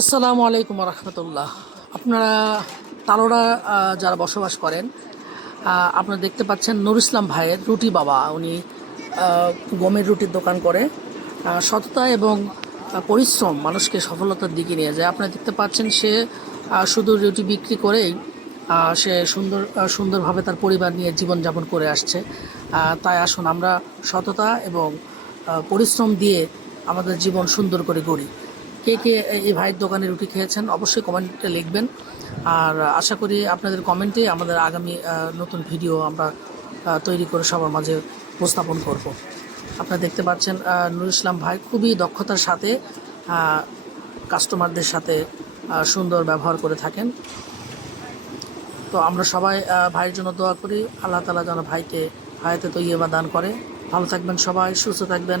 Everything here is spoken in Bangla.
আসসালামু আলাইকুম রহমতুল্লাহ। আপনারা তালোড়া যারা বসবাস করেন আপনারা দেখতে পাচ্ছেন নুর ইসলাম ভাইয়ের রুটি বাবা। উনি গমের রুটির দোকান করে সততা এবং পরিশ্রম মানুষকে সফলতার দিকে নিয়ে যায়। আপনারা দেখতে পাচ্ছেন সে শুধু রুটি বিক্রি করেই সে সুন্দর সুন্দরভাবে তার পরিবার নিয়ে জীবনযাপন করে আসছে। তাই আসুন আমরা সততা এবং পরিশ্রম দিয়ে আমাদের জীবন সুন্দর করে গড়ি। কে কে এই ভাইয়ের দোকানে রুটি খেয়েছেন অবশ্যই কমেন্টে লিখবেন। আর আশা করি আপনাদের কমেন্টে আমাদের আগামী নতুন ভিডিও আমরা তৈরি করে সবার মাঝে উপস্থাপন করব। আপনারা দেখতে পাচ্ছেন নুর ইসলাম ভাই খুবই দক্ষতার সাথে কাস্টমারদের সাথে সুন্দর ব্যবহার করে থাকেন। তো আমরা সবাই ভাইয়ের জন্য দোয়া করি। আল্লাহ তালা যেন ভাইকে হায়াতে তৈবা দান করে। ভালো থাকবেন সবাই, সুস্থ থাকবেন।